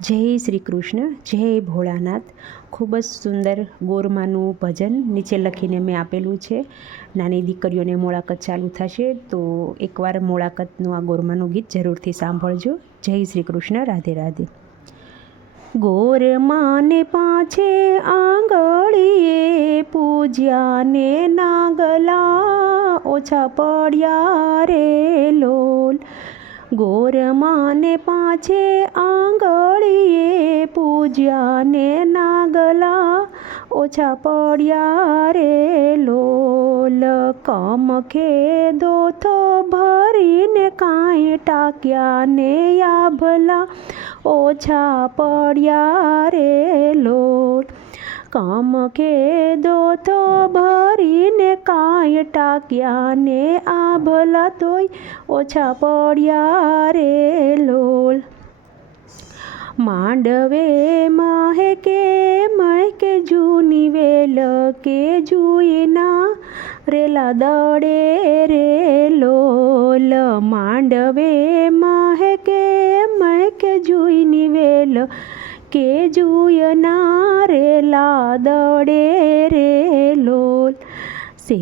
જય શ્રી કૃષ્ણ, જય ભોળાનાથ. ખૂબ જ સુંદર ગોરમાનું ભજન નીચે લખીને મેં આપેલું છે. નાની દીકરીઓને મોળાકત ચાલુ થશે તો એકવાર મોળાકતનું આ ગોરમાનું ગીત જરૂરથી સાંભળજો. જય શ્રી કૃષ્ણ, રાધે રાધે. ગોરમાને પાછે આંગળીએ પૂજ્યાને નાગલા ઓછા પડ્યા રે લોલ ગોરમાને પાછે આંગળીએ પૂજ્યાને નાગલા ઓછા પડ્યા રે લોલ કમ ખેદો તો ભરીને કાંઈ ટાક્યા ને યાભલા ઓછા પડ્યા રે લોલ કામ દો તો ભરીને કાંઈ ટાક્યા ને આ ભલા તોય ઓછા પડ્યા રે લોલ. માંડવે માહે કે મય મહેકે જૂની વેલ કે જુઈના રેલા દડે રે લોલ. માંડવે માહે કે મય કે જુઈની વેલ કે જુયના રેલા દડે રે લોલ. સે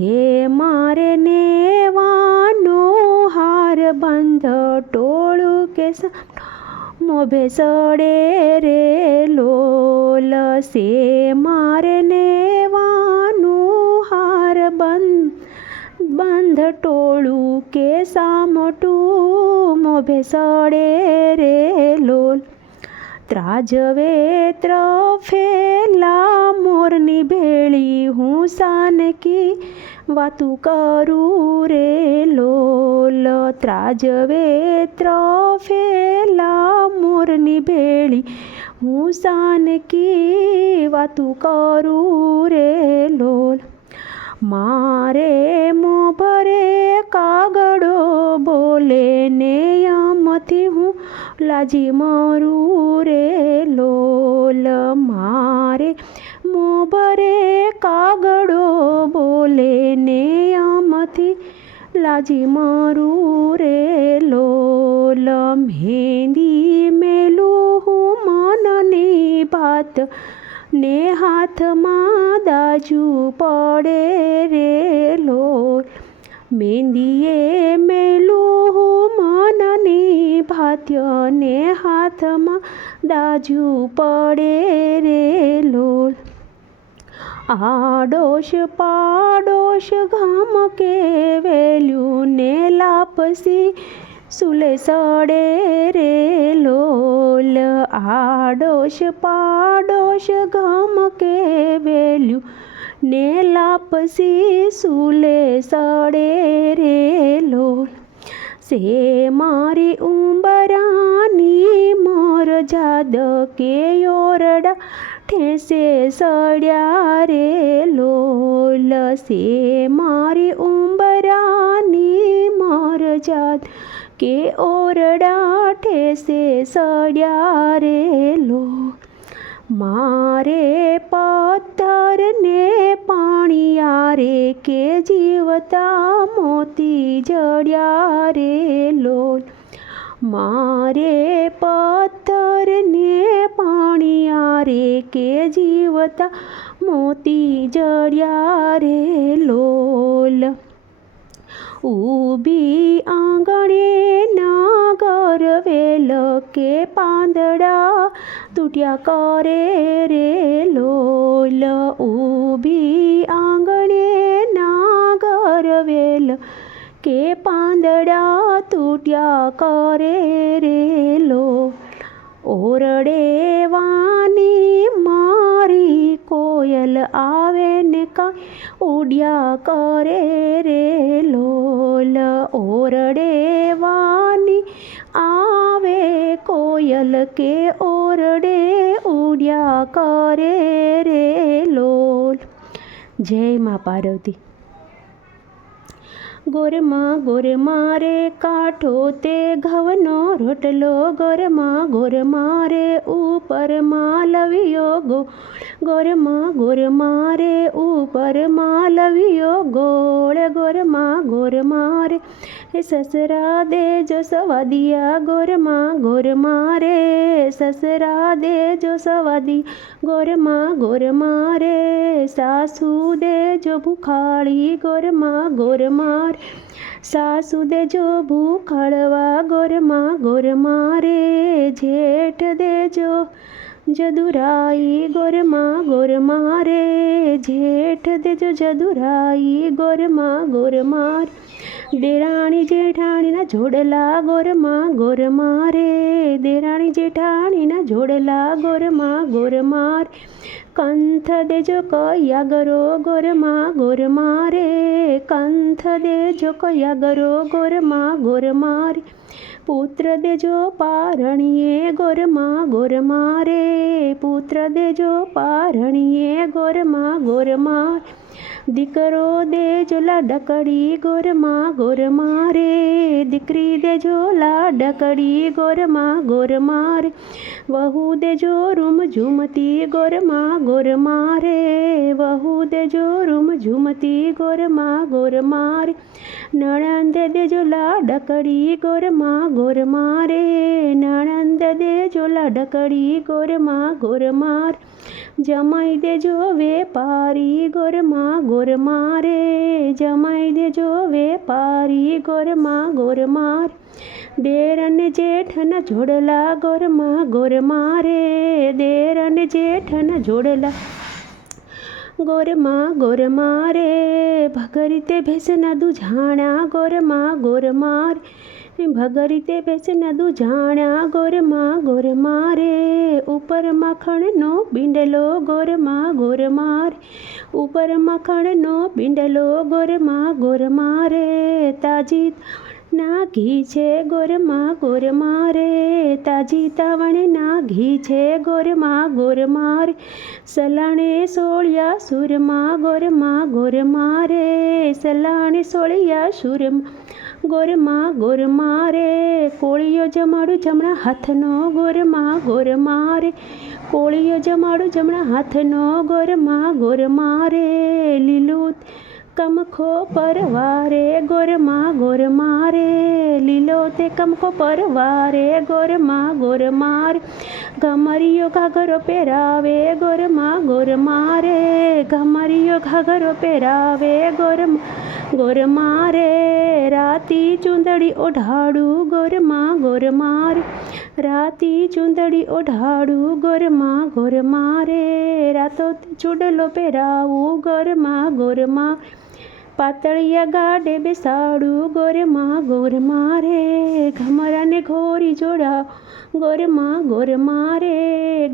મારે નેવાનો હાર બંધ ટોળું કે મોભે સડે રે લોલ. સે મારે નેવાનું હાર બંધ બંધ ટોળું કે સામટું મોભે સડે રે લોલ. ત્રાજવે ત્રફેલા મોરની ભેળી હું સાનકી વાતું કરું રે લોલ ત્રાજવે ત્રફેલા મોરની ભેળી હું સાનકી વાતું કરું રે લોલ મારે મોભરે કાગડો બોલે ને યમથી હું લાજી મારું રે, લોલ મારે. મોબરે કાગડો બોલે ને આમથી. લાજી મારું રે, લોલ મહેંદી મેલું હું મનની ભાત. ને હાથમાં દાજુ પડે રે હું મનની ભાત્ય ને હાથમાં દાજુ પડે રે લોલ આડોશ પાડોશ ગામ કે વેલ્યું ને લાપસી સુલે સડે રે લોલ આડોશ પાડોશ ગામ કે વેલ્યું ને લાપસી સુલે સડે રે લોલ સે મારે ઉંબરાની મોર જાદ કે ઓરડા ઠેસે સડ્યા રે લોલ સે મારે ઉંબરાની મોર જાદ કે ઓરડા ઠેસે સડ્યા રે લો મારે ને પાણી રે કે જીવતા મોતી જડ્યા રે લોલ? મારે પથ્થર ને પાણી રે કે જીવતા મોતી જડ્યા રે લોલ? ઊભી આંગણે નાગર વેલ કે પાંદડા તૂટ્યા કરે રે લોલ? ઊભી કરે રે લો. ઓરડે વાની મારી કોયલ આવે ને કાંઈ ઉડ્યા કરે રે લોલ. ઓરડે વાની આવે કોયલ કે ઓરડે ઉડ્યા કરે રે લોલ. જય મા પાર્વતી. ગોરમાં ગોરમાં રે કાઠો તે ઘઉંનો રોટલો. ગોરમાં ગોરમાં રે ઉપરમાં લવિયો ગો. ગોરમાં ગોરમાં રે ઉપરમાં લવિયો ગોળ ગોરમાં ગોરમાં રે. હે સસરા દેજો સવાદિયા, ગોરમાં ગોરમાં રે. સસરા દેજો સવાદી, ગોરમાં ગોરમાં રે. સાસુ દેજો ભૂખાળી, ગોરમાં ગોરમાં સાસુ દેજો ભૂખાળવા, ગોરમાં ગોરમાં રે. જેઠ દેજો જદુરાઈ ગોરમાં ગોરમાં રે જેઠ દેજો જદુરાઈ ગોરમાં ગોરમાં દેરાણી જેઠાણીના જોડલા ગોરમાં ગોરમાં રે દેરાણી જેઠાણીના જોડલા ગોરમાં ગોરમાર કંથ દેજો કયા ગરો ગોરમાં ગોરમાર રે કંથ દેજો કયા ગરો ગોરમાં ગોરમાર પુત્ર દેજો પારણીએ ગોરમા ગોરમા રે. પુત્ર દેજો પારણીએ ગોરમા ગોરમા દીકરો દેજો લાડકડી, ગોરમા ગોરમા રે. દીકરી દેજો લાડકડી, ગોરમા ગોરમા રે. વહુ દેજો રૂમ ઝુમતી, ગોરમા ગોરમા રે. વહુ દેજો રૂમ ઝુમતી, ગોરમા ગોરમા ગોરમાર નણંદ દેજો લાડકડી ગોરમાં ગોરમાર રે નણંદ દેજો લાડકડી ગોરમાં ગોરમાર જમાઈ દેજો વેપારી ગોરમાં ગોરમાર રે જમાઈ દેજો વેપારી ગોરમાં ગોરમાર દેર અને જેઠના જોડલા ગોરમાં ગોરમાર રે દેર અને જેઠના જોડલા ગોરમાં ગોરમાર રે ભગરીતે ભેસના દુઝાણા ગોરમાં ગોરમાર ભગરીતે ભેસના દુઝાણા ગોરમાં ગોરમાર રે, ઉપર માખણનો બિંડલો, ગોરમાં ગોરમાર ઉપર માખણનો બિંડલો, ગોરમાં ગોરમાર રે, તાજી ના ઘી છે ગોરમાં ગોરમાં રે. તાજી તાવણ નાઘી છે ગોરમાં ગોરમાર સલાણે સોળિયા સુરમાં, ગોરમાં ગોરમાં રે. સલાણે સોળિયા સુરમાં, ગોરમાં ગોરમાં રે. કોળીઓ જમાડું જમણા હાથનો, ગોરમાં ગોરમાં રે. કોળીઓ જમાડું જમણા હાથનો, ગોરમાં ગોરમાં રે. લીલું કમખો પરવારે ગોરમાં ગોરમાં રે લીલો તે કમખો પરવારે ગોરમાં ગોરમાર ઘમરીયો ઘાઘરો પહેરાવે ગોરમાં ગોરમાર રે ઘમરીયો ઘાઘરો પહેરાવે ગોરમાં ગોરમાર રે રાતી ચૂંદડી ઓઢાડું ગોરમાં ગોરમાર રાતી ચૂંદડી ઓઢાડું ગોરમાં ગોરમાર રે રાતો ચૂડલો પહેરાવું ગોરમાં ગોરમાં પાતળિયા ગાડે બેસાડું ગોરમાં ગોરમાં રે. ઘમરાને ઘોરી જોડાવ ગોરમાં ગોરમાં રે.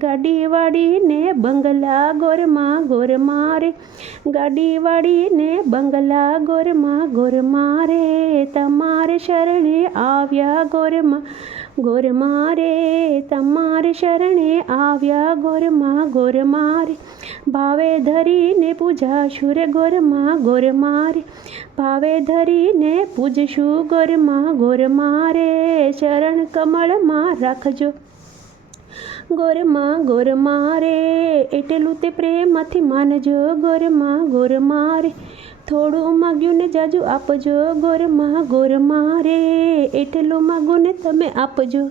ગાડી વાળીને બંગલા ગોરમાં ગોરમાં રે. ગાડી વાળીને બંગલા ગોરમાં ગોરમાં રે. તમારે શરણે આવ્યા ગોરમાં ગોરમાં રે. તમારે શરણે આવ્યા ગોરમાં ગોરમાં રે. ભાવે ધરીને પૂજાશું રે ગોરમાં ગોરમાં રે. ભાવે ધરીને પૂજશું ગોરમાં ગોરમાં રે. ચરણ કમળમાં રાખજો. ગોરમાં ગોરમાં રે. એટલું તે પ્રેમથી માનજો. ગોરમાં ગોરમાં રે. થોડું માગ્યું ને જાજુ આપજો. ગોરમાં ગોરમાં રે. એટલું માગું ને તમે આપજો.